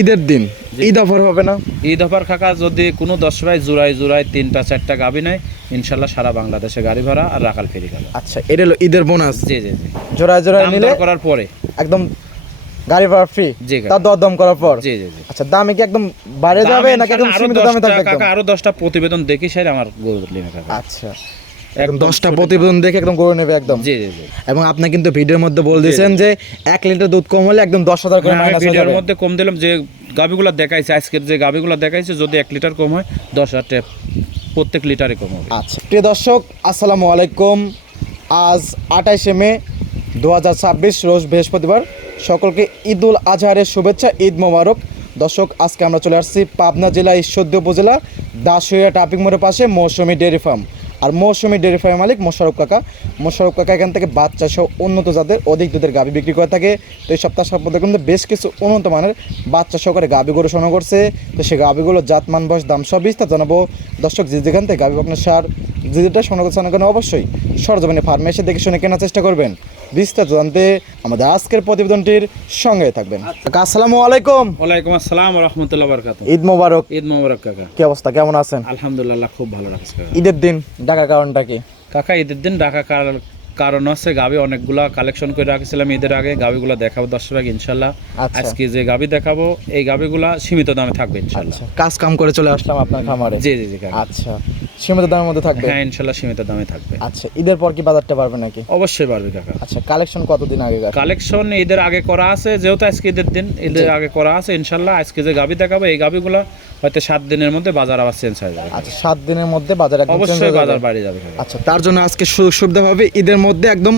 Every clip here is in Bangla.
ঈদের দিন ঈদ অফার হবে না? ঈদ অফার কাকা যদি কোনো 10 ভাই জোড়ায় 3টা 4টা গাবি নেয়, ইনশাল্লাহ সারা বাংলাদেশে গাড়ি ভাড়া আর রাখাল ফেরি কাকা। আচ্ছা, এটা হলো ঈদের বোনাস। জি জি জি, জোড়ায় জোড়ায় দাম নিলে দর করার পরে একদম গাড়ি ভাড়া ফ্রি। জি কাকা। তার দরদাম করার পর। জি জি জি। আচ্ছা, দামে কি একদম বাড়ে যাবে নাকি একদম সীমিত দামে থাকবে একদম? কাকা আরো 10টা প্রতিবেদন দেখি স্যার আমার গরু নেবে কাকা। আচ্ছা, একদম 10টা প্রতিবেদন দেখে একদম গরু নেবে একদম। জি জি জি। এবং আপনি কিন্তু ভিডিওর মধ্যে বলে দিয়েছেন যে 1 লিটার দুধ কম হলে একদম 10,000 করে মাইনাস হয়ে ভিডিওর যাবে। মধ্যে কম দিলাম, যে গাবিগুলো দেখাইছে আজকের, যে গাবিগুলো দেখাইছে যদি 1 লিটার কম হয় 10,000 টাকা প্রত্যেক লিটারে কম হবে। আচ্ছা, প্রিয় দর্শক আসসালামু আলাইকুম। আজ 28শে মে 2026 রোজ বৃহস্পতিবার। সকলকে ঈদুল আজহারের শুভেচ্ছা, ঈদ মোবারক। দর্শক, আজকে আমরা চলে আসছি পাবনা জেলা ঈশ্বরদী উপজেলা দাসুইয়া ট্রাফিক মোড়ের পাশে মৌসুমী ডেয়ারি ফার্ম। আর মৌসুমী ডেয়ারি ফার্মের মালিক মোশাররফ কাকা। মোশাররফ কাকা এখান থেকে বাচ্চা সহ উন্নত জাতের অধিক দুধের গাভী বিক্রি করে থাকে। তো এই সপ্তাহ সম্পর্কে কিন্তু বেশ কিছু উন্নত মানের বাচ্চা সহকারে গাভী গরু সংগ্রহ করছে। তো সেই গাভীগুলোর জাত, মান, বয়স, দাম সব বিস্তার জানাবো। দর্শক, যেখান থেকে গাভী আপনার সার যেটা সংগ্রহ করছে না কেন অবশ্যই সরজমিনে ফার্মে এসে দেখে শুনে কেনার চেষ্টা করবেন। বিস্তারিত জানতে আমাদের আজকের প্রতিবেদনটির সঙ্গে থাকবেন। কাকা আসসালামু আলাইকুম। ওয়ালাইকুম আসসালাম ওয়া রাহমাতুল্লাহি ওয়া বারাকাতুহু। ঈদ মোবারক। ঈদ মোবারক কাকা। কি অবস্থা, কেমন আছেন? আলহামদুলিল্লাহ, খুব ভালো রাখছে কাকা। ঈদের দিন ডাকার কারণটা কি? কাকা ঈদের দিন ঢাকা কারণ আছে, গাবি অনেকগুলা কালেকশন করে রাখছিলাম ঈদের আগে। গাবিগুলো দেখাবো 10 ভাগ ইনশাল্লাহ। আচ্ছা। আজকে যে গাবি দেখাবো এই গাবিগুলা সীমিত দামে থাকবে ইনশাল্লাহ। আচ্ছা, কাজ কাম করে চলে আসলাম আপনার খামারে। জি জি জি কাকা। আচ্ছা, সীমিত দামের মধ্যে থাকবে? হ্যাঁ ইনশাল্লাহ সীমিত দামে থাকবে। আচ্ছা, ঈদের পর কি বাজারটা পারবে নাকি? অবশ্যই পারবে কাকা। আচ্ছা, কালেকশন কতদিন আগে? কালেকশন ঈদের আগে করা আছে, যেহেতু আজকে ঈদের দিন, ঈদের আগে করা আছে ইনশাল্লাহ। আজকে যে গাবি দেখাবো এই গাবিগুলো হয়তো 7 দিনের মধ্যে বাজার আবার চেঞ্জ হয়ে যাবে। আচ্ছা, 7 দিনের মধ্যে বাজার একদম চেঞ্জ অবশ্যই হয়ে যাবে? বাজার বাড়ে যাবে কাকা। আচ্ছা, তার জন্য আজকে সুযোগ সুবিধা হবে ঈদের মধ্যে একদম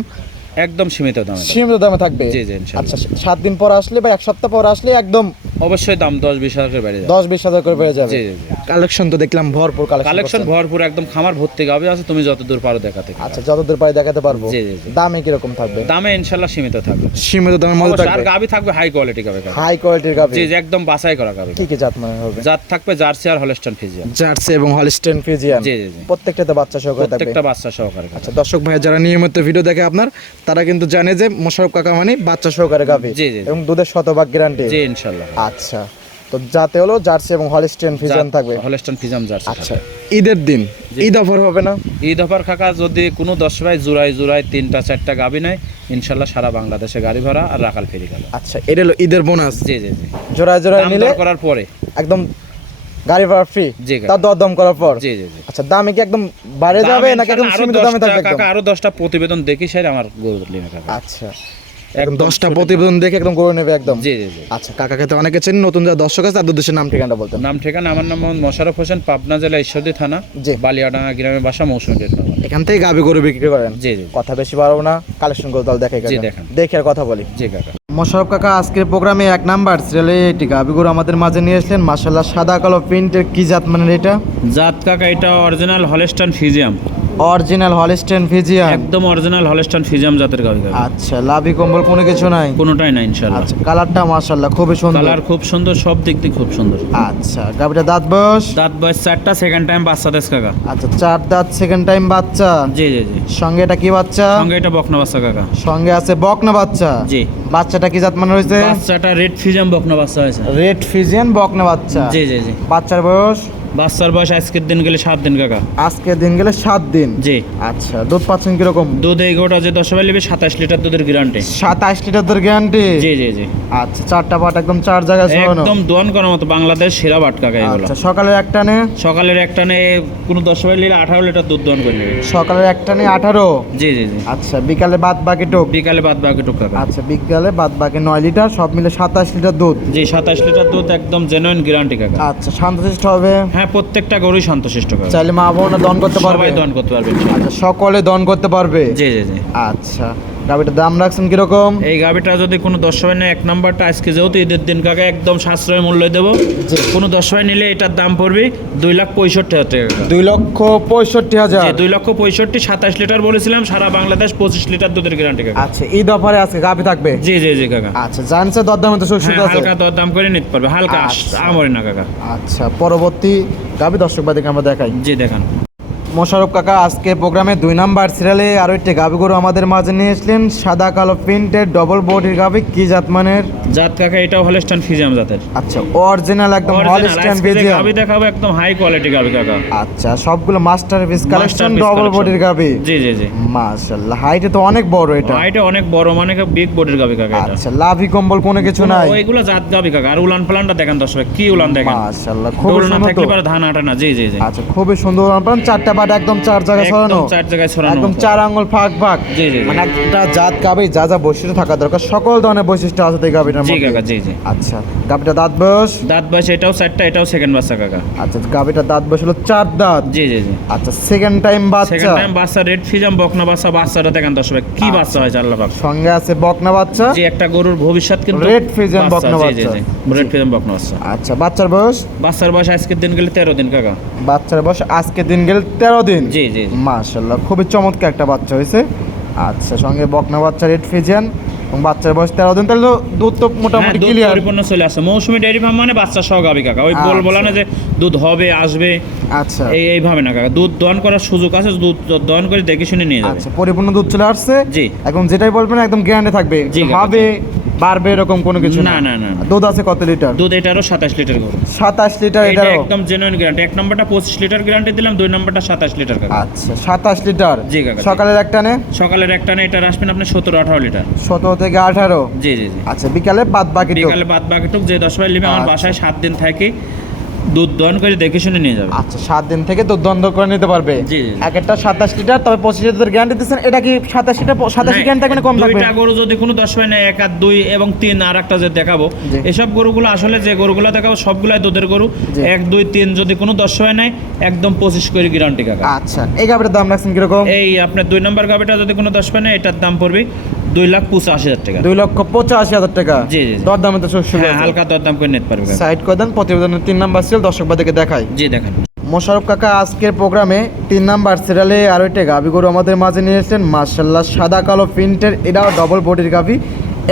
একদম সীমিত দামে। সীমিত দামে থাকবে? জি জি ইনশাল্লাহ। আচ্ছা, 7 দিন পর আসলে বা 1 সপ্তাহ পর আসলে একদম অবশ্যই দাম 10-20 হাজার করে বেড়ে যাবে। 10-20 হাজার করে বেড়ে যাবে? জি জি জি। কালেকশন তো দেখলাম ভরপুর কালেকশন ভরপুর, একদম খামার ভর্তি গাবি আছে, তুমি যতদূর পারো দেখাতে। আচ্ছা, যতদূর পাই দেখাতে পারবো। জি জি জি। দামে কিরকম থাকবে? দামে ইনশাল্লাহ সীমিত থাকবে। সীমিত দামের মধ্যে অবশ্যই, আর থাকবে? গাবি থাকবে হাই কোয়ালিটি গাবি। হাই কোয়ালিটির গাভী? জি জি, একদম বাছাই করা গাবি। কি কি জাত মানে হবে? জাত থাকবে জার্সি আর হলস্টাইন ফ্রিজিয়ান। জার্সি এবং হলস্টেইন ফ্রিজিয়ান? জি জি জি। প্রত্যেকটাতে বাচ্চা সহকারে থাকবে? প্রত্যেকটা বাচ্চা সহকারে। আচ্ছা, দর্শক ভাই যারা নিয়মিত ভিডিও দেখে আপনার, তারা কিন্তু জানে যে মোশাররফ কাকা মানে বাচ্চা সহকারে গাভী। জি জি। এবং দুধের শতভাগ গ্যারান্টি? জি ইনশাল্লাহ। আচ্ছা, তো যাতে হলো জার্সি এবং হলস্টেইন ফ্রিজিয়ান থাকবে? Holstein Friesian jersey. আচ্ছা, ঈদের দিন ঈদ অফার হবে না? ঈদ অফার কাকা যদি কোনো 10 ভাই জোড়ায় 3টা 4টা গাবি নেয়, ইনশাল্লাহ সারা বাংলাদেশে গাড়ি ভাড়া আর রাখাল ফেরি কাকা। আচ্ছা, এটা হলো ঈদের বোনাস। জি জি জি। জোড়ায় জোড়ায় দাম নিলে দর করার পরে একদম গাড়ি ভাড়া ফ্রি? জি কাকা। তার দরদাম করার পর? জি জি জি। আচ্ছা, দামে কি একদম বাড়ে যাবে নাকি একদম সীমিত দামে থাকবে একদম? কাকা আরো 10টা প্রতিবেদন দেখি স্যার আমার গরু নেবে কাকা। আচ্ছা, একদম 10টা প্রতিবেদন দেখে একদম গরু নেবে একদম? জি জি জি। আচ্ছা, কাকাকে তো অনেকে চেনেন, নতুন যারা দর্শক আছে তাদের দেশের নাম ঠিকানা বলতেন? নাম ঠিকানা, আমার নাম মোহাম্মদ মোশাররফ হোসেন, পাবনা জেলা ঈশ্বরদী থানা, জি। বালিয়াডাঙ্গা গ্রামে বাসা, মৌসুমী ডেট নাম্বার। এখান থেকে গাভী গরু বিক্রি করেন? জি জি কথা বেশি বাড়াবো না, কালেকশন করে তাহলে দেখে জি, দেখান। দেখে আর কথা বলি। জি কাকা। মোশাররফ কাকা আজকের প্রোগ্রামে 1 নাম্বার সিরিয়ালে এটি গাভী গরু আমাদের মাঝে নিয়ে আসলেন। মাশাআল্লাহ, সাদা কালো প্রিন্টের কি জাত মানে এটা? জাত কাকা এটা original Holstein ফ্রিজিয়াম। Original Holstein Friesian? একদম অরিজিনাল হলস্টাইন ফ্রিজিয়াম জাতের গাভী কাকা। আচ্ছা, লাভি কম্বল কোনো কিছু নাই? কোনোটাই না ইনশাআল্লাহ। আচ্ছা, কালারটা মাশাআল্লাহ খুবই সুন্দর। কালার খুব সুন্দর, সব দিক দিয়ে খুব সুন্দর। আচ্ছা, গাভীটা দাঁত বয়স? দাঁত বয়স 4টা, সেকেন্ড টাইম বাচ্চা দেশ কাকা। আচ্ছা, 4 দাঁত, সেকেন্ড টাইম বাচ্চা? জি জি জি। সঙ্গে এটা কি বাচ্চা? সঙ্গে এটা বকনা বাচ্চা কাকা। সঙ্গে আছে বকনা বাচ্চা? জি। বাচ্চাটা কি জাত মানে হয়েছে? বাচ্চাটা রেড ফ্রিজিয়াম বকনা বাচ্চা হয়েছে। রেড ফ্রিজিয়ান বকনা বাচ্চা? জি জি জি। বাচ্চার বয়স? বাচ্চার বয়স আজকের দিন গেলে 7 দিন কাকা। আজকে দিন গেলে 7 দিন? জি। আচ্ছা, দুধ পাচ্ছেন কিরকম? দুধ এই গোটা যে 10 ভাই নেবে 27 লিটার দুধের গ্যারান্টি। 27 লিটার দুধ গ্যারান্টি? জি জি জি। আচ্ছা, 4টা পাট একদম 4 জায়গায় ঝোলানো? একদম দোয়ান করার মতো, বাংলাদেশ সেরা বাট কাকা এগুলো। আচ্ছা, সকালের একটানে? সকালের একটানে কোনো 10 ভাই নিলে 18 লিটার দুধ দোয়ান করে নেবে। সকালের একটানে 18? জি জি জি। আচ্ছা, বিকালে বাদ বাকি টুক? বিকালে বাদ বাকি টুক কাকা। আচ্ছা, বিকালে বাদ বাকি 9 লিটার, সব মিলে 27 লিটার দুধ? জি, 27 লিটার দুধ একদম জেনুইন গ্যারান্টি কাকা। আচ্ছা, শান্তশিষ্ট হবে? হ্যাঁ, প্রত্যেকটা গরুই শান্তশিষ্ট কাকা। চাইলে মা বোনরা দন করতে পারবে? সবাই দোয়ান করতে পারবে ইনশাআল্লাহ। আচ্ছা, সকলে দন করতে পারবে? জি জি জি। আচ্ছা, গাভীটার দাম রাখছেন কিরকম? এই গাভিটা যদি কোনো 10 ভাই নেয়, 1 নাম্বারটা আজকে যেহেতু ঈদের দিন কাকা একদম সাশ্রয় মূল্য দেবো। জি। কোনো 10 ভাই নিলে এটার দাম পড়বে 2,65,000 টাকা। 2,65,000? জি, 2,65,000, 27 লিটার বলেছিলাম, সারা বাংলাদেশ 25 লিটার দুধের গ্যারান্টি কাকা। আচ্ছা, ঈদ অফারে আজকে গাভী থাকবে? জি জি জি কাকা। আচ্ছা, জানছে দরদামে তো সুবিধা হ্যাঁ, আছে? হালকা দরদাম করে নিতে পারবে, হালকা আচ্ছা। আমরে না কাকা। আচ্ছা, পরবর্তী গাভী দর্শক বাদিকে আমরা দেখাই। জি দেখান। মোশাররফ কাকা আজকে প্রোগ্রামে 2 নাম্বার সিরিয়ালে আরো একটি গাভী গরু আমাদের মাঝে নিয়ে এসলেন, সাদা কালো প্রিন্টের ডবল বডির গাভী, কি জাত মানের? জাত কাকা এটাও হলস্টাইন ফ্রিজিয়ান জাতের। আচ্ছা, অরিজিনাল একদম Original, হলস্টাইন আজকে যে ফ্রিজিয়ান। গাভী দেখাবো একদম হাই কোয়ালিটি গাভী কাকা। আচ্ছা, সবগুলো masterpiece collection, Masterpiece double collection। বডির গাভী। জি জি জি। মাশাআল্লাহ, হাইটে তো অনেক বড় এটা। এটা অনেক বড়, মানে বিগ বডির গাভী কাকা এটা। আচ্ছা, লাভি কম্বল কোনো কিছু নাই? ওইগুলো জাত গাভী কাকা। আর উলান পালানটা দেখেন দর্শক, কি উলান দেখেন। মাশাআল্লাহ, খুব দোলনা সুন্দর তো। থাকলে পরে ধান আটে না। জি জি জি। আচ্ছা, খুবই সুন্দর উলান, চারটা বাট একদম চার জায়গায় ছড়ানো, একদম 4 জায়গায় ছড়ানো। একদম 4 আঙ্গুল ফাঁক ফাঁক। জি জি জি। মানে একটা জাত গাভী যা যা বৈশিষ্ট্য থাকা দরকার সকল ধরনের বৈশিষ্ট্য আছে এই গাভীটার জি মধ্যে। কাকা, জি জি। আচ্ছা, গাভীটা দাঁত বয়স? দাঁত বয়স এটাও 4টা, এটাও সেকেন্ড বাচ্চা কাকা। আচ্ছা, গাভীটা দাঁত বয়স হলো 4 দাঁত। জি জি জি। আচ্ছা, সেকেন্ড টাইম বাচ্চা। সেকেন্ড টাইম বাচ্চা, রেড ফিজাম বকনা বাচ্চা। বাচ্চাটা দেখেন দর্শক, কি বাচ্চা হয়েছে আল্লাহ পাক। সঙ্গে আছে বকনা বাচ্চা। যে একটা গরুর ভবিষ্যৎ কিন্তু Red Friesian বকনা জি জি বাচ্চা। জি। রেড ফিজাম বকনা বাচ্চা। আচ্ছা, বাচ্চার বয়স? বাচ্চার বয়স আজকের দিন গেলে 13 দিন কাকা। বাচ্চার বয়স আজকে দিন গেল 13 দিন। জি জি জি। মাশাআল্লাহ, খুবই চমৎকার একটা বাচ্চা হয়েছে। আচ্ছা, সঙ্গে বকনা বাচ্চা, রেড ফিজিয়ান, এবং বাচ্চার বয়স 13 দিন, তাহলে তো দুধ তো মোটামুটি হ্যাঁ, দুধ ক্লিয়ার। পরিপূর্ণ চলে আসে। মৌসুমী ডেয়ারি ফার্ম মানে বাচ্চা সহ গাভী কাকা। ওই বলে না যে দুধ হবে আসবে, আচ্ছা এইভাবে না কাকা। দুধ দহন করার সুযোগ আছে, দুধ দহন করে দেখে শুনে নিয়ে যাবে। আচ্ছা, পরিপূর্ণ দুধ চলে আসছে। জি। এখন যেটাই বলবেন একদম গ্যারান্টি থাকবে, জি, হবে বাড়বে এরকম কোনো কিছু না না না। দুধ আছে কত লিটার? দুধ এটারও 27 লিটার গরু। 27 লিটার এটা এটারও? একদম জেনুইন গ্যারান্টি। এক নম্বরটা 25 লিটার গ্যারান্টি দিলাম, 2 নম্বরটা 27 লিটার কাকা। আচ্ছা, 27 লিটার। জি কাকা, জি। সকালের একটানে? সকালের একটানে এটা আসবেন আপনি 17-18 লিটার। 17 থেকে 18? জি জি জি। আচ্ছা, বিকালে বাদ বাকি বিকালে বাদ বাকিটুক যে 10 ভাই নেবে, আমার আচ্ছা। বাসায় 7 দিন থাকি, দুধ দহন করে দেখে শুনে নিয়ে যাবে। আচ্ছা, 7 দিন থেকে দুধ বন্ধ করে নিতে পারবে। জি, জি। এক একটা 27 লিটার, তবে 25 লিটার গ্যারান্টি দিচ্ছেন। এটা কি 27 লিটার 27 গ্যারান্টি থাকবে না কম থাকবে? দুইটা গরু যদি কোনো 10 ভাই নেয়, 1 আর 2 এবং 3 আর একটা যে দেখাবো, জি। এসব গরুগুলো আসলে যে গরুগুলো দেখাবো সবগুলাই দুধের গরু। জি। 1, 2, 3 যদি কোনো 10 ভাই নেয়, একদম 25 করে গ্যারান্টি কাকা। আচ্ছা, এই গাভীটার দাম রাখছেন কিরকম? এই আপনার 2 নম্বর গাবিটা যদি কোনো 10 ভাই নেয়, এটার দাম পড়বে 2,85,000 টাকা। 2,85,000 টাকা। জি, জি, জি। দর দামে তো সুযোগ হ্যাঁ, আছে। হালকা দরদাম করে নিতে পারবে কাকা। সাইড করে দেন, প্রতিবেদনের 3 নাম্বার সিরিয়াল দর্শক বাদেরকে দেখাই। জি দেখেন। মোশাররফ কাকা আজকের প্রোগ্রামে 3 নাম্বার সিরিয়ালে আরো একটা গাভী গরু আমাদের মাঝে নিয়ে এসেছেন, মাশাআল্লাহ, সাদা কালো প্রিন্টের, এটাও ডবল বডির গাভী।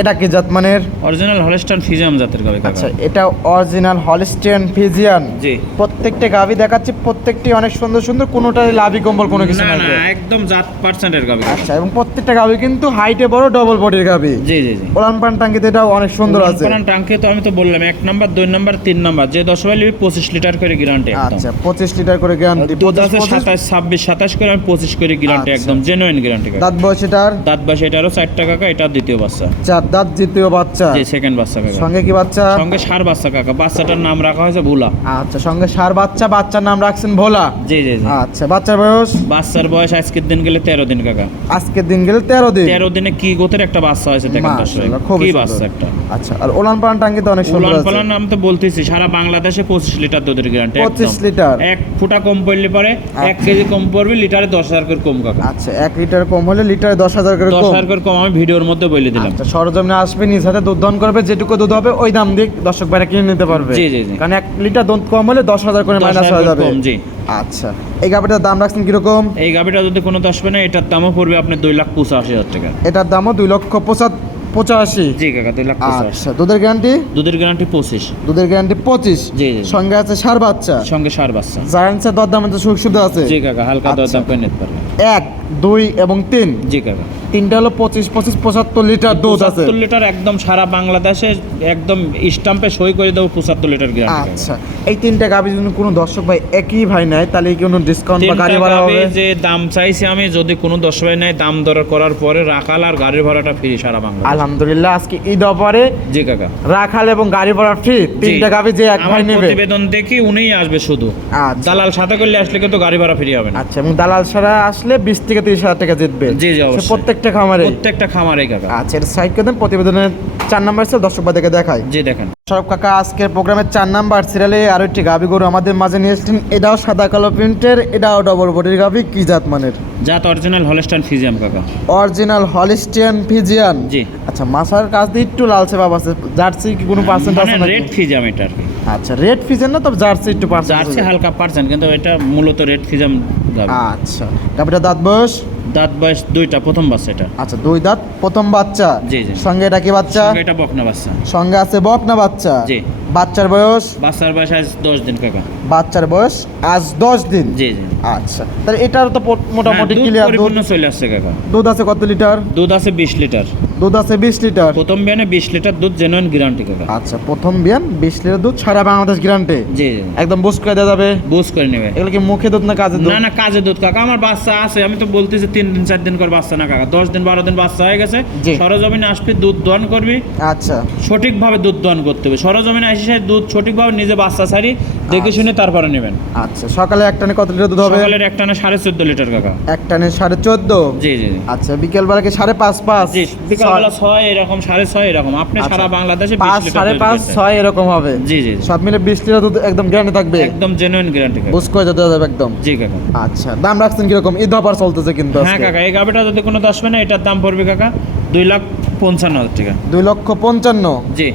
এটা কি জাত মানের? অরিজিনাল হলস্টাইন ফ্রিজিয়ান জাতের গাবি কাকা। আচ্ছা, এটা অরিজিনাল হলস্টিয়ান ফ্রিজিয়ান। জি। প্রত্যেকটা গাভী দেখাচ্ছি, প্রত্যেকটি অনেক সুন্দর সুন্দর, কোনোটাই লাভি কম্বল কোনো কিছু না নাই না, তো? একদম জাত পার্সেন্টের গাবি। আচ্ছা, এবং প্রত্যেকটা গাভী কিন্তু হাইটে বড়, ডবল বডির গাভী। জি জি জি। ওলান পান টাঙ্কিতে এটাও অনেক সুন্দর আছে। উলান টাঙ্কি তো আমি তো বললাম 1 নাম্বার, 2 নাম্বার, 3 নাম্বার যে 10 ভাই নেবে 25 লিটার করে গ্যারান্টি একদম। আচ্ছা, 25 লিটার করে গ্যারান্টি। দুধ আছে 27, 26, 27 করে, আমি 25 করে গ্যারান্টি, আচ্ছা। একদম জেনুইন গ্যারান্টি কাকা। দাঁত বয়স এটার? দাঁত বাস এটারও 4 টাকা কাকা, এটা দ্বিতীয় বাচ্চা। 4 দাঁত, দ্বিতীয় বাচ্চা। জি, সেকেন্ড বাচ্চা কাকা। সঙ্গে কি বাচ্চা? সঙ্গে ষাঁড় বাচ্চা কাকা। বাচ্চাটার নাম রাখা হয়েছে ভোলা। আচ্ছা, সঙ্গে ষাঁড় বাচ্চা, বাচ্চার নাম রাখছেন ভোলা। জি জি জি। আচ্ছা, বাচ্চার বয়স? বাচ্চার বয়স আজকের দিন গেলে 13 দিন কাকা। আজকের দিন গেলে 13 দিন। 13 দিনে কি গোতের একটা বাচ্চা হয়েছে দেখেন দর্শক। মাশাআল্লাহ, খুবই কি সুন্দর। বাচ্চা একটা। আচ্ছা, আর ওলান পান টাঙ্কি তো অনেক সুন্দর উলান আছে। পালান নাম তো বলতেছি, সারা বাংলাদেশে 25 লিটার দুধের গ্যারান্টি। 25 লিটার। 1 ফুটা কম পড়লে পরে 1 কেজি কম পড়বে, লিটারে 10,000 করে কম কাকা। আচ্ছা, 1 লিটার কম হলে লিটারে 10,000 করে কম। 10,000 করে কম আমি ভিডিওর মধ্যে বলে দিলাম। আচ্ছা, সরজমিনে আসবে, নিজ হাতে দুধ দহন করবে, যেটুকু দুধ হবে ওই দাম দিয়ে দর্শক ভাইরা কিনে নিতে পারবে। জি, জি, জি। কারণ 1 লিটার দুধ কম হলে 10,000 করে মাইনাস 10,000 হয়ে যাবে। কম, জি। আচ্ছা, এই গাভীটার দাম রাখছেন কিরকম? এই গাবিটা যদি কোনো 10 না, এটার দামও পড়বে আপনার 2,85,000 টাকা। এটার দামও 2,85,000। জি কাকা, 2,85,000। আচ্ছা, দুধের গ্যারান্টি? দুধের গ্যারান্টি 25। দুধের গ্যারান্টি 25। জি, জি। সঙ্গে আছে ষাঁড় বাচ্চা। সঙ্গে ষাঁড় বাচ্চা। জায়ান্টসের দর দামে তো সুযোগ সুবিধা আছে? জি কাকা, হালকা আচ্ছা। দরদাম করে নিতে পারবে। 1, 2 এবং 3। জি কাকা। তিনটা হলো 25, 25, 75 লিটার দুধ আছে। 75 লিটার একদম সারা বাংলাদেশে একদম স্টাম্পে সই করে দেবো 75 লিটার গ্যারান্টি। আচ্ছা, এই তিনটা গাভী যদি কোনো দর্শক ভাই একই ভাই নেয়, তাহলে কি কোনো ডিসকাউন্ট বা গাড়ি ভাড়া হবে? যে দাম চাইছি আমি, যদি কোনো 10 ভাই নেয়, দাম দর করার পরে রাখাল আর গাড়ির ভাড়াটা ফ্রি সারা বাংলা। আলহামদুলিল্লাহ, আজকে ঈদ অফারে জি কাকা। রাখাল এবং গাড়ি ভাড়া ফ্রি। তিনটা গাভী যে এক ভাই আমার নেবে, প্রতিবেদন দেখি উনিই আসবে শুধু। আচ্ছা। দালাল সাথে করলে আসলে কিন্তু গাড়ি ভাড়া ফ্রি হবে না। আচ্ছা, এবং দালাল ছাড়া আসলে 20 থেকে 30,000 টাকা জিতবে। জি, জি, সে অবশ্যই। প্রত্যেকটা খামারে। প্রত্যেকটা খামারে কাকা। আচ্ছা, এটা সাইড করে দেন, প্রতিবেদনের 4 নাম্বার সিরিয়াল দর্শক ভাইদেরকে দেখায়। জি দেখেন। সরব কাকা আজকের প্রোগ্রামের 4 নাম্বার সিরিয়ালে আরো একটি গাভী গরু আমাদের মাঝে নিয়ে এসেছেন, এটাও সাদা কালো প্রিন্টের, এটাও ডবল বডির গাভী। কি জাত মানের? জাত অরিজিনাল হলস্টাইন ফ্রিজিয়ান কাকা। Original Holstein Friesian. জি। আচ্ছা, মাথার কাছ দিয়ে একটু লালচে ভাব আছে। জার্সি কি কোনো পার্সেন্ট আছে নাকি? রেড ফ্রিজিয়াম এটা আর কি। আচ্ছা, রেড ফ্রিজিয়ান না, তবে জার্সি একটু পার্সেন্ট জার্সি হালকা পার্সেন্ট, কিন্তু এটা মূলত রেড ফ্রিজিয়াম গাভী। আচ্ছা, গাভীটা দাঁত বয়স? দাঁত বয়স 2টা, প্রথম বাচ্চা এটা। আচ্ছা, 2 দাঁত, প্রথম বাচ্চা। জি, জি। সঙ্গে এটা কি বাচ্চা? সঙ্গে এটা বকনা বাচ্চা। সঙ্গে আছে বকনা বাচ্চা। জি। বাচ্চার বয়স? বাচ্চার বয়স আজ 10 দিন কাকা। বাচ্চার বয়স আজ 10 দিন। জি জি। আচ্ছা, তাহলে এটার তো মোটামুটি হ্যাঁ, দুধ ক্লিয়ার দুধ পরিপূর্ণ চলে আসছে কাকা। দুধ আছে কত লিটার? দুধ আছে 20 লিটার। দুধ আছে 20 লিটার। প্রথম বিয়ানে 20 লিটার দুধ জেনুইন গ্যারান্টি কাকা। আচ্ছা, প্রথম বিয়ান 20 লিটার দুধ সারা বাংলাদেশ গ্যারান্টি। জি জি। একদম বুঝ করে দেওয়া যাবে? বুঝ করে নেবে। এগুলো কি মুখে দুধ না কাজে দুধ? না না, কাজে দুধ কাকা। আমার বাচ্চা আছে, আমি তো বলতেছি 3 দিন 4 দিন করে বাচ্চা না কাকা, 10 দিন 12 দিন বাচ্চা হয়ে গেছে। জি। সরজমিনে আসবি, দুধ দহন করবি, আচ্ছা সঠিকভাবে দুধ দহন করতে হবে। সরজমিনে এসে দুধ সঠিকভাবে নিজে বাচ্চা ছাড়ি দেখে শুনে তারপরে নেবেন। আচ্ছা, সকালে এক টানে কত লিটার দুধ হবে? সকালের এক টানা 14.5 লিটার কাকা। এক টানে 14.5? জি জি জি। আচ্ছা, বিকেল বেলা কি 5.5? জি, বিকালবেলা 6 এরকম 6.5 এরকম। আপনি সারা বাংলাদেশে 20 5, লিটার দুধ 5.5, দিচ্ছেন। 6 এরকম হবে। জি জি জি। সব মিলে 20 লিটার দুধ একদম গ্যারান্টি থাকবে? একদম জেনুইন গ্যারান্টি কাকা। বুঝ করে দেওয়া যাবে একদম? জি কাকা। আচ্ছা, দাম রাখছেন কিরকম? ঈদ অফার চলতেছে কিন্তু হ্যাঁ আজকে। কাকা, এই গাভিটা যদি কোনো 10 হয় না, এটার দাম পড়বে কাকা 2,55,000 টাকা। 2,55,000? জি।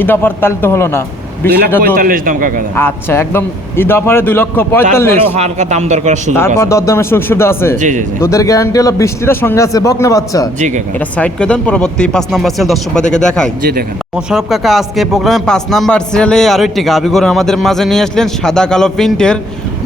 ঈদ অফার তাহলে তো হলো না। 20 লিটার দুধ। 2,45,000 দাম কাকা। আচ্ছা, একদম ঈদ অফারে 2,45,000। তারপরেও হালকা দাম দর করার সুযোগ তারপর আছে। দরদামের সুযোগ সুবিধা আছে? জি, জি, জি। দুধের গ্যারান্টি হলো 20 লিটার, সঙ্গে আছে বকনা বাচ্চা। জি কাকা। এটা সাইড করে দেন, পরবর্তী 5 নাম্বার সিরিয়াল দর্শক ভাইদেরকে দেখাই। জি দেখেন। মোশাররফ কাকা আজকে প্রোগ্রামে 5 নাম্বার সিরিয়ালে আরো একটি গাভী গরু আমাদের মাঝে নিয়ে আসলেন, সাদা কালো প্রিন্টের।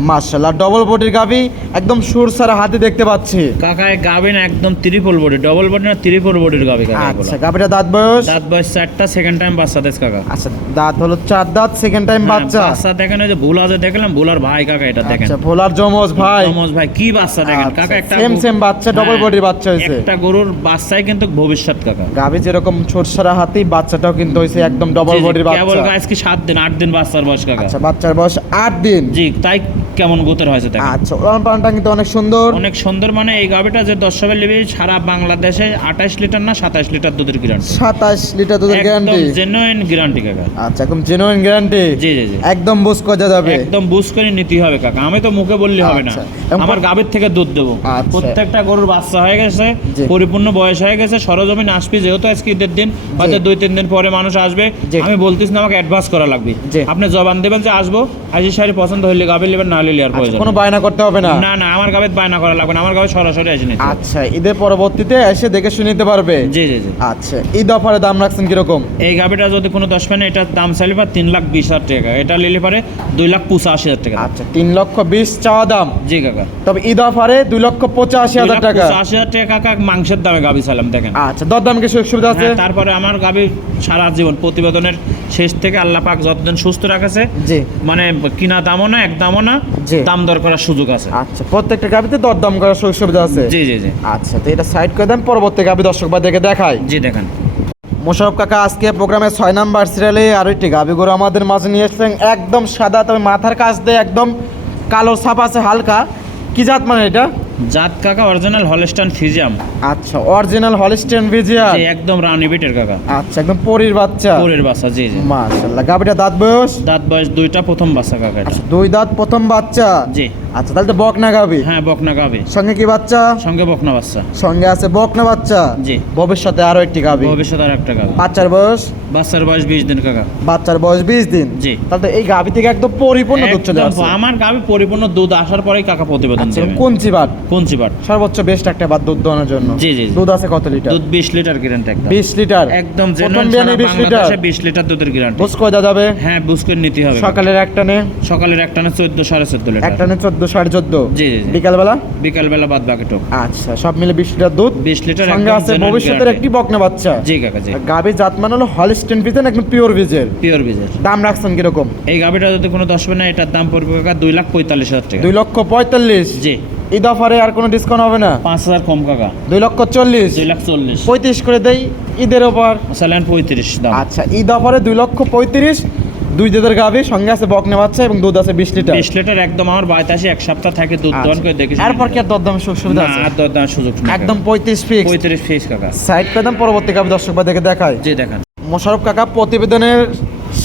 মাশাআল্লাহ, ডবল বডির গাভী, একদম সুর সারা হাতে দেখতে পাচ্ছি। কাকা এই গাভি না একদম ট্রিপল বডি, ডবল বডি না, ট্রিপল বডির গাভি কাকা এগুলো। আচ্ছা, গাভীটা দাঁত বয়স? দাঁত বয়স 4টা, সেকেন্ড টাইম বাচ্চা দেশ কাকা। আচ্ছা, দাঁত হলো 4 দাঁত, সেকেন্ড টাইম হ্যাঁ, বাচ্চা। বাচ্চা দেখেন, ওই যে ভুলা যে দেখলাম, ভুলার ভাই কাকা, এটা দেখেন। আচ্ছা, ভোলার জমজ ভাই। সমজ ভাই কি বাচ্চা দেখেন কাকা। একটা সেম বাচ্চা, ডবল হ্যাঁ, বডির বাচ্চা হয়েছে। একটা গরুর বাচ্চাই কিন্তু ভবিষ্যৎ কাকা। গাভী যেরকম ছোট সারা হাতি, বাচ্চাটাও কিন্তু হয়েছে একদম ডবল জি, জি, বডির কেবল বাচ্চা। আজকে 7 দিন 8 দিন বাচ্চার বয়স কাকা। আচ্ছা, বাচ্চার বয়স 8 দিন। জি, তাই কেমন গোতের হয়েছে দেখেন। আচ্ছা, ওলান পালানটা কিন্তু অনেক সুন্দর। অনেক সুন্দর। মানে এই গাভিটা যে 10 হবে নেবে, সারা বাংলাদেশে 28 লিটার না 27 লিটার দুধের গ্যারান্টি। 27 লিটার দুধের একদম গ্যারান্টি? জেনুইন গ্যারান্টি কাকা। আচ্ছা, একদম জেনুইন গ্যারান্টি? জি জি জি। একদম বুঝ করা যাবে? একদম বুঝ করে নিতে হবে কাকা, আমি তো মুখে বললে হবে না। আচ্ছা, এবং আমার গাভীর থেকে দুধ দেবো। আচ্ছা। প্রত্যেকটা গরুর বাচ্চা হয়ে গেছে, জি। পরিপূর্ণ বয়স হয়ে গেছে, সরজমিন আসবি, যেহেতু আজকে ঈদের দিন, হয়তো 2-3 দিন পরে মানুষ আসবে। জি। আমি বলতেছি না আমাকে অ্যাডভান্স করা লাগবে। জি। আপনি জবান দেবেন যে আসবো, আজ শাড়ি পছন্দ হইলে গাভী নেবেন, না হলে আর আচ্ছা, প্রয়োজন কোনো নেই। বায়না করতে হবে না? না না, আমার গাভীর বায়না করা লাগবে না, আমার গাভী সরাসরি এসে নিতে হবে। আচ্ছা, ঈদের পরবর্তীতে এসে দেখে শুনে নিতে পারবে? জি জি জি। আচ্ছা, ঈদ অফারে দাম রাখছেন কিরকম? এই গাভিটা যদি কোনো 10 পানে, এটার দাম চাইলে পারে 3,20,000 টাকা, এটা নিলে পারে 2,85,000 টাকা। আচ্ছা, 3,20,000 চাওয়া দাম। জি কাকা। তবে ঈদ অফারে 2,85,000 টাকা। 2,85,000 টাকা কাকা, মাংসের দামে গাভি চাইলাম দেখেন। আচ্ছা, দরদাম কি সুযোগ সুবিধা আছে? হ্যাঁ, তারপরে আমার গাভি সারা জীবন প্রতিবেদনের শেষ থেকে আল্লাহ পাক যতদিন সুস্থ রাখেছে, জি। মানে কিনা দামও না, এক দামও না, জি। দাম দর করার সুযোগ আছে। আচ্ছা, প্রত্যেকটা গাভিতে দরদাম করার সুযোগ সুবিধা আছে? জি জি জি। আচ্ছা, তো এটা সাইড করে দেন, পরবর্তী গাভি দর্শক ভাইদেরকে দেখাই। জি দেখেন। মোশাররফ কাকা আজকে প্রোগ্রামে 6 নাম্বার সিরিয়ালে আরো একটি গাভি গরু আমাদের মাঝে নিয়ে এসেছেন, একদম সাদা, তবে মাথার কাছ দিয়ে একদম কালো ছাপ আছে হালকা। কি জাত মানে এটা? জাত কাকা অরিজিনাল হলস্টাইন ফ্রিজিয়াম। আচ্ছা, অরিজিনাল হলস্টাইন ফ্রিজিয়ান? জি, একদম রানি বিটের কাকা। আচ্ছা, একদম পরীর বাচ্চা? পরের বাচ্চা। জি জি। মাশাআল্লাহ, গাভিটা দাঁত বয়স? দাঁত বয়স 2টা, প্রথম বাচ্চা কাকা এটা। আচ্ছা, 2 দাঁত প্রথম বাচ্চা? জি। আচ্ছা, তাহলে তো বকনা গাভি? হ্যাঁ, বকনা গাভি। সঙ্গে কি বাচ্চা? সঙ্গে বকনা বাচ্চা। সঙ্গে আছে বকনা বাচ্চা? জি। ভবিষ্যতে আরো একটি গাভি? ভবিষ্যতে আর একটা গাভি। বাচ্চার বয়স? বাচ্চার বয়স 20 দিন কাকা। বাচ্চার বয়স 20 দিন? জি। তাহলে তো এই গাভি থেকে একদম পরিপূর্ণ দুধ চলে একদম আসছে। আমার গাভি পরিপূর্ণ দুধ আসার পরেই কাকা প্রতিবেদন আচ্ছা, দেবে। কোন চিবাট? কোন চিবাট? সর্বোচ্চ বেস্ট একটা বাদ দুধ দোয়ানোর জন্য? জি, জি, জি। দুধ আছে কত লিটার? দুধ 20 লিটার গ্যারান্টি একদম। 20 লিটার? একদম প্রথম জেনুইন বিয়ানে 20 লিটার? 20 লিটার দুধের গ্যারান্টি। বুঝ করে দেওয়া যাবে? হ্যাঁ, বুঝ করে নিতে হবে। সকালের একটানে? সকালের একটানে 14 14.5 লিটার। একটানে 14 14.5? জি জি জি। বিকাল বেলা? বিকাল বেলা বাদ বাকি টক। আচ্ছা, সব মিলে 20 লিটার দুধ। 20 লিটার সঙ্গে একদম আছে genuine ভবিষ্যতের guarantee। একটি বকনা বাচ্চা? জি কাকা জি। গাভি জাত মানে হলো হলস্টাইন ফ্রিজিয়ান, একদম পিওর বীজের। পিওর বীজের। দাম রাখছেন কিরকম? এই গাভিটা যদি কোনো 10 হবে না, এটার দাম পড়বে কাকা 2,45,000 টাকা। 2,45,000? জি। ঈদ অফারে আর কোনো ডিসকাউন্ট হবে না? 5,000 কম কাকা। 2,40,000? 2,40,000। 35 করে দেই ঈদের অফার। চালান 35 দাম। আচ্ছা, ঈদ অফারে 2,35,000, 2 দাঁতের গাভি, সঙ্গে আছে বকনা বাচ্চা এবং দুধ আছে 20 লিটার। 20 লিটার একদম আমার বাড়িতে আসে, এক সপ্তাহ থাকে দুধ দহন করে দেখি। এরপর কি আর দরদামের সুযোগ সুবিধা আছে? আর দরদাম সুযোগ নেই একদম 35 ফিক্স? 35 ফিক্স কাকা। সাইড করে দাম, পরবর্তী গাভি দর্শক ভাইদেরকে দেখায়। জি দেখান। মোশাররফ কাকা প্রতিবেদনের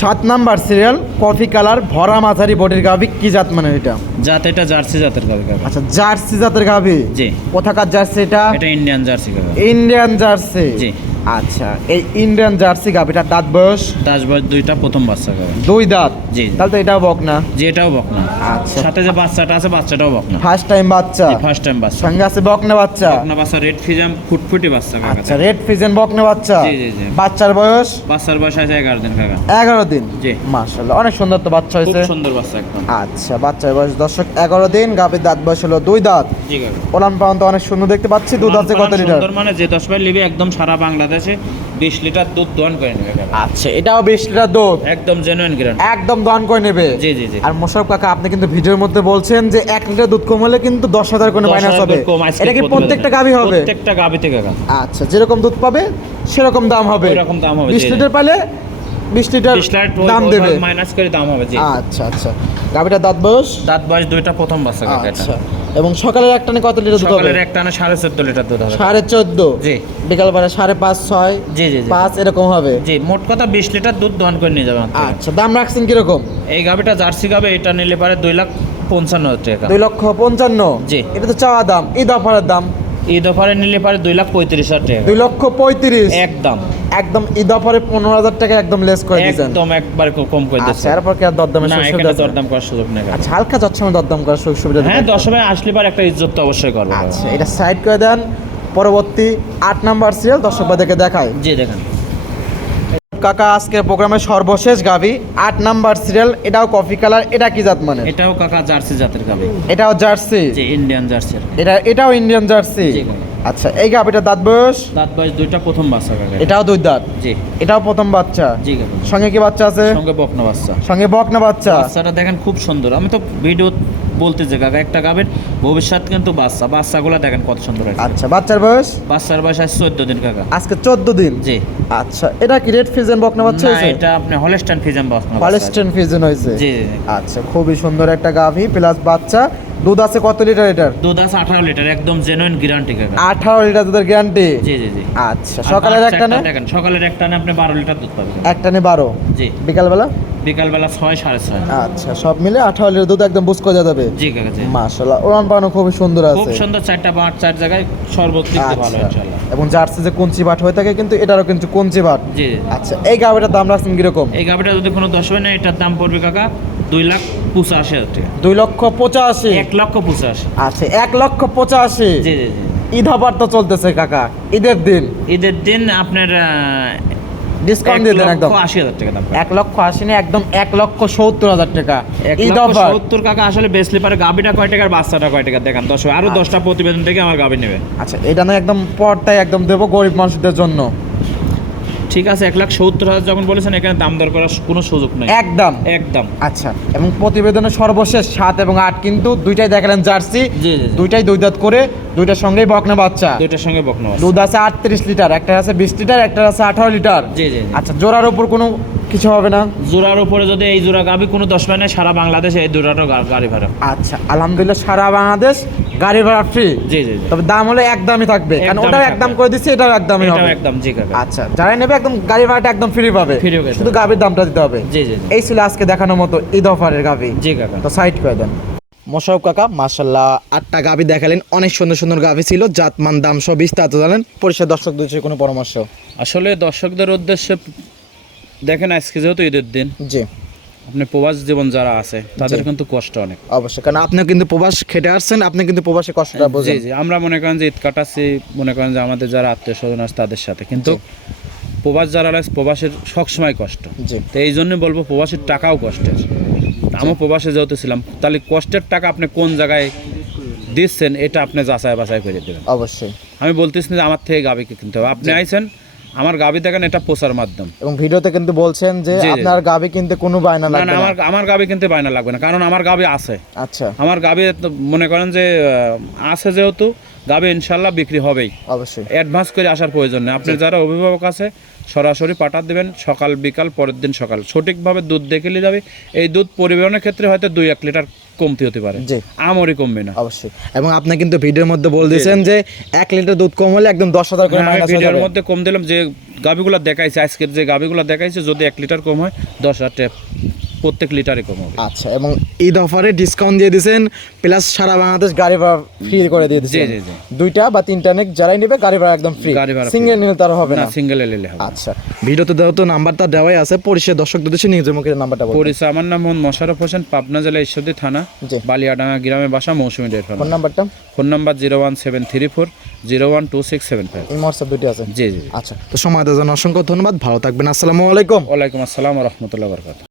7 নাম্বার সিরিয়াল, কফি কালার, ভরা মাঝারি বডির গাভি, কি জাত মানে এটা? জাত এটা জার্সি জাতের গাভি কাকা। আচ্ছা, জার্সি জাতের গাভি? জি। কোথাকার জার্সি এটা? এটা ইন্ডিয়ান জার্সি কাকা। Indian Jersey? জি। আচ্ছা, এই ইন্ডিয়ান জার্সি গাভিটার দাঁত বয়স? দাস বয়স 2টা, প্রথম বাচ্চা গাবে। 2 দাঁত? জি। তাহলে তো এটাও বকনা? জি, এটাও বকনা। আচ্ছা, সাথে যে বাচ্চাটা আছে বাচ্চাটাও বকনা। ফার্স্ট টাইম বাচ্চা? ফার্স্ট টাইম বাচ্চা। সঙ্গে আছে বকনা বাচ্চা? বকনা বাচ্চা, রেড ফিজাম ফুটফুটি বাচ্চা কাকা। আচ্ছা, রেড ফিজেন বকনা বাচ্চা? জি জি জি। বাচ্চার বয়স? বাচ্চার বয়স আছে 11 দিন কাকা। 11 দিন? জি। মাশাআল্লাহ, অনেক সুন্দর তো বাচ্চা খুব হয়েছে। সুন্দর বাচ্চা একদম। আচ্ছা, বাচ্চার বয়স দর্শক 11 দিন, গাভীর দাঁত বয়স হলো 2 দাঁত। জি কাকা। ওলান পালন তো অনেক সুন্দর দেখতে পাচ্ছি। দুধ আছে কত লিটার? সুন্দর মানে যে 10 ভাই লিবি একদম সারা বাংলাদেশে 20 লিটার দুধ দোয়ান করে নেবে কাকা। আচ্ছা, এটাও 20 লিটার দুধ? একদম জেনুইন গ্যারান্টি। একদম দহন করে নেবে? জি জি জি। আর মোশাররফ কাকা, আপনি কিন্তু ভিডিওর মধ্যে বলছেন যে 1 লিটার দুধ কম হলে কিন্তু 10,000 করে মাইনাস হবে। এটা কি প্রত্যেকটা গাভী হবে? প্রত্যেকটা গাভীতে কাকা। আচ্ছা, যেরকম দুধ পাবে সেরকম দাম হবে? এরকম দাম হবে। 20 লিটার পালে 20 লিটার দাম দেবে, মাইনাস করে দাম হবে। জি। আচ্ছা আচ্ছা, গাভীটার দাঁত বয়স? দাঁত বয়স 2টা, প্রথম বাচ্চা কাকা এটা। আচ্ছা, এবং সকালের এক টানে কত লিটার দুধ হবে? সকালের এক টানে 14.5 লিটার দুধ হবে। 14.5? জি। বিকাল বেলা 5.5, 6? জি জি জি। 5 এরকম হবে? জি, মোট কথা 20 লিটার দুধ দহন করে নিয়ে যাবেন। আচ্ছা, দাম রাখছেন কিরকম? এই গাভীটা জার্সি গাবে, এটা নিলে পারে 2,55,000 টাকা। 2,55,000? জি। এটা তো চাওয়া দাম, ঈদ অফারের দাম? ঈদ অফারে নিলে পারে 2,35,000 টাকা। 2,35,000? একদম একদম ঈদ অফারে 15,000 টাকা একদম লেস করে দিয়েছেন? একদম একবার কম করে আচ্ছা, দিচ্ছি। এরপর কি আর দরদামের না, সুযোগ এখানে আছে? দরদাম করার সুযোগ নেই। আচ্ছা, হালকা যাচ্ছে দরদাম করার সুযোগ সুবিধা হ্যাঁ, দিবেন? 10 ভাই আসলে পারে একটা ইজ্জত তো অবশ্যই করবো। আচ্ছা, এটা সাইড করে দেন। পরবর্তী 8 নাম্বার সিরিয়াল দর্শক ভাইদেরকে দেখায়। জি দেখেন কাকা, আজকের প্রোগ্রামের সর্বশেষ গাভী 8 নাম্বার সিরিয়াল, এটাও কফি কালার। এটা কি জাত মানে? এটাও কাকা জার্সি জাতের গাভী। এটাও জার্সি? জি, ইন্ডিয়ান জার্সি। এটাও ইন্ডিয়ান জার্সি? জি কাকা। আচ্ছা, এই গাভীটার দাঁত বয়স? দাঁত বয়স 2টা, প্রথম বাচ্চা কাকা। এটাও 2 দাঁত? জি। এটাও প্রথম বাচ্চা? জি কাকা। সঙ্গে কি বাচ্চা আছে? সঙ্গে বকনা বাচ্চা। সঙ্গে বকনা বাচ্চা? বাচ্চাটা দেখেন খুব সুন্দর। আমি তো ভিডিও বলতে যে কাকা, একটা গাভীর ভবিষ্যৎ কিন্তু বাচ্চাগুলো দেখেন কত সুন্দর আছে। আচ্ছা, বাচ্চার বয়স? বাচ্চার বয়স আছে 14 দিন কাকা। আজকে 14 দিন? জি। আচ্ছা, এটা কি রেড ফিজেন বকনা বাচ্চা না, হয়েছে? এটা আপনি হলস্টাইন ফিজিয়ান বকনা বাচ্চা। হলস্টাইন ফিজেন হয়েছে? জি জি। আচ্ছা, খুবই সুন্দর একটা গাভী প্লাস বাচ্চা। দুধ আছে কত লিটার এটার? দুধ আছে 18 লিটার, একদম জেনুইন গ্যারান্টি কাকা। 18 লিটার দুধের গ্যারান্টি? জি জি জি। আচ্ছা, সকালের আর একটা না? দেখেন সকালের একটা না, আপনি 12 লিটার দুধ পাবেন। একটানে 12? জি। বিকালবেলা? বিকালবেলা 6, 6:30। আচ্ছা, সব মিলে 18 লিটার দুধ একদম বুঝ করা যাবে? জি কাকা জি। মাশাআল্লাহ, ওরান পানো খুবই সুন্দর খুব আছে। সুন্দর, 4টা 4 জায়গায় সর্বোচ্চ ভালো আচ্ছা, ইনশাআল্লাহ। এবং জার্সি যে কুঞ্চি বাট হয়ে থাকে কিন্তু এটারও কিন্তু কুঞ্চি বাট? জি জি। আচ্ছা, এই গাভীটার দাম রাখছেন কিরকম? এই গাভীটা যদি কোনো 10 হয় না, এটার দাম পড়বে কাকা 2,85,000 টাকা। 2,85,000? 1,85,000। আচ্ছা, 1,85,000? জি জি জি। ঈদ অফার তো চলতেছে কাকা, ঈদের দিন ঈদের দিন আপনার ডিসকাউন্ট দিয়ে দেন একদম? 1,80,000 টাকা দাম। 1,80,000 না, একদম 1,70,000 টাকা ঈদ অফার। 1,70,000 কাকা। আসলে বেসলি পারে গাভীটা কয় টাকার, বাচ্চাটা কয় টাকা দেখেন। 10 আরো 10টা প্রতিবেদন থেকে আমার গাভী নেবে। আচ্ছা, এটা না একদম পরটাই একদম দেবো গরিব মানুষদের জন্য। ঠিক আছে, 1,70,000 যখন বলেছেন, এখানে দাম দর করার কোনো সুযোগ নেই। একদম? একদম। আচ্ছা, এবং প্রতিবেদনের সর্বশেষ 7 এবং 8 কিন্তু দুইটাই দেখালেন জার্সি? জি জি জি। দুইটাই 2 দাঁত করে, দুইটার সঙ্গেই বকনা বাচ্চা? দুইটার সঙ্গে বকনা বাচ্চা। দুধ আছে 38 লিটার, একটা আছে 20 লিটার, একটা আছে 18 লিটার? জি জি জি। আচ্ছা, জোড়ার উপর কোনো কিছু হবে না? জোড়ার উপরে যদি এই জোড়া গাভী কোনো 10 পায় না, সারা বাংলাদেশে এই জোড়াটা গাড়ি ভাড়া। আচ্ছা, আলহামদুলিল্লাহ, সারা বাংলাদেশ গাড়ি ভাড়া ফ্রি? জি জি জি। তবে দাম হলে একদমই থাকবে, কারণ একদমই ওটাও থাকবে। একদম করে দিচ্ছে, এটাও একদমই এটাও হবে? একদম। জি কাকা। আচ্ছা, যারা নেবে একদম গাড়ি ভাড়াটা একদম ফ্রি পাবে? Free হবে। শুধু গাভীর দামটা দিতে হবে? জি জি জি। এই ছিল আজকে দেখানোর মতো ঈদ অফারের গাভী। জি কাকা। তো সাইড করে দেন। মোশাররফ কাকা, মাশাআল্লাহ 8টা গাভী দেখালেন, অনেক সুন্দর সুন্দর গাভী ছিল, জাতমান দাম সব বিস্তারিত জানেন। পরিশেষে দর্শকদের উদ্দেশ্যে কোনো পরামর্শ? আসলে দর্শকদের উদ্দেশ্যে দেখেন, আজকে যেহেতু ঈদের দিন, জি, আপনি প্রবাস জীবন যারা আছে তাদের কিন্তু কষ্ট অনেক। অবশ্যই, কারণ আপনিও কিন্তু প্রবাস খেটে আসছেন, আপনি কিন্তু প্রবাসে কষ্টটা জি বোঝেন। জি। আমরা মনে করেন যে ঈদ কাটাচ্ছি, মনে করেন যে আমাদের যারা আত্মীয় স্বজন আছে তাদের সাথে, কিন্তু প্রবাস যারা আছে প্রবাসের সবসময় কষ্ট। জি, তো এই জন্য বলবো, প্রবাসের টাকাও কষ্টের। আমিও প্রবাসে যেহেতু ছিলাম, তাহলে কষ্টের টাকা আপনি কোন জায়গায় দিচ্ছেন এটা আপনি যাচাই বাছাই করে দেবেন। অবশ্যই। আমি বলতেছি না যে আমার থেকে গাভীকে কিনতে হবে। আপনি আইছেন, আমার গাভী দেখেন, এটা পোষার মাধ্যম। এবং ভিডিওতে কিন্তু বলছেন যে জি, জি। আপনার গাভী কিনতে কোনো বায়না না লাগবে না, না? আমার গাভী কিনতে বায়না লাগবে না, কারণ আমার গাভী আছে। আচ্ছা, আমার গাভী মনে করেন যে আছে, যেহেতু গাভী ইনশাল্লাহ বিক্রি হবেই। অবশ্যই। অ্যাডভান্স করে আসার প্রয়োজন নেই। আপনার যারা অভিভাবক আছে সরাসরি পাঠা দেবেন, সকাল বিকাল, পরের দিন সকাল, সঠিকভাবে দুধ দেখে নিয়ে যাবে। এই দুধ পরিবহনের ক্ষেত্রে হয়তো 2-1 লিটার কমতি হতে পারে, জি, আমরই কমবে না। অবশ্যই। এবং আপনি কিন্তু ভিডিওর মধ্যে বলে দিয়েছেন যে 1 লিটার দুধ কম হলে একদম 10,000 করে হ্যাঁ, আমি মাইনাস হয়ে ভিডিওর যাবে। মধ্যে কম দিলাম, যে গাভীগুলো দেখাইছে আজকের, যে গাভীগুলো দেখাইছে যদি 1 লিটার কম হয় 10,000 টাকা প্রত্যেক লিটারে কম হবে। আচ্ছা, এবং ঈদ অফারে ডিসকাউন্ট দিয়ে দিয়েছেন, প্লাস সারা বাংলাদেশ গাড়ি ভাড়া ফ্রি করে দিয়ে দিয়েছেন। জি, জি। 2টা বা 3টা নেক যারাই নেবে গাড়ি ভাড়া একদম ফ্রি, গাড়ি ভাড়া সিঙ্গেল নিলে তার হবে না, না। সিঙ্গেল নিলে হবে। আচ্ছা, ভিডিওতে দেওয়া তো নাম্বারটা দেওয়াই আছে, পরিষের দর্শকদের উদ্দেশ্যে নিজের মুখে নাম্বারটা বলুন। পরিচয়, আমার নাম মোহাম্মদ মোশাররফ হোসেন, পাবনা জেলা ঈশ্বরদী থানা, জি। বালিয়াডাঙ্গা গ্রামে বাসা, মৌসুমী ডেয়ারি ফার্ম। ফোন নাম্বারটা? Phone number 01734 012675। এই হোয়াটসঅ্যাপ দুটি আছে। জি জি। আচ্ছা, তো সময় দেওয়ার জন্য অসংখ্য ধন্যবাদ, ভালো থাকবেন, আসসালামু আলাইকুম। ওয়ালাইকুম আসসালাম ওয়া রাহমাতুল্লাহি ওয়া বারাকাতুহু।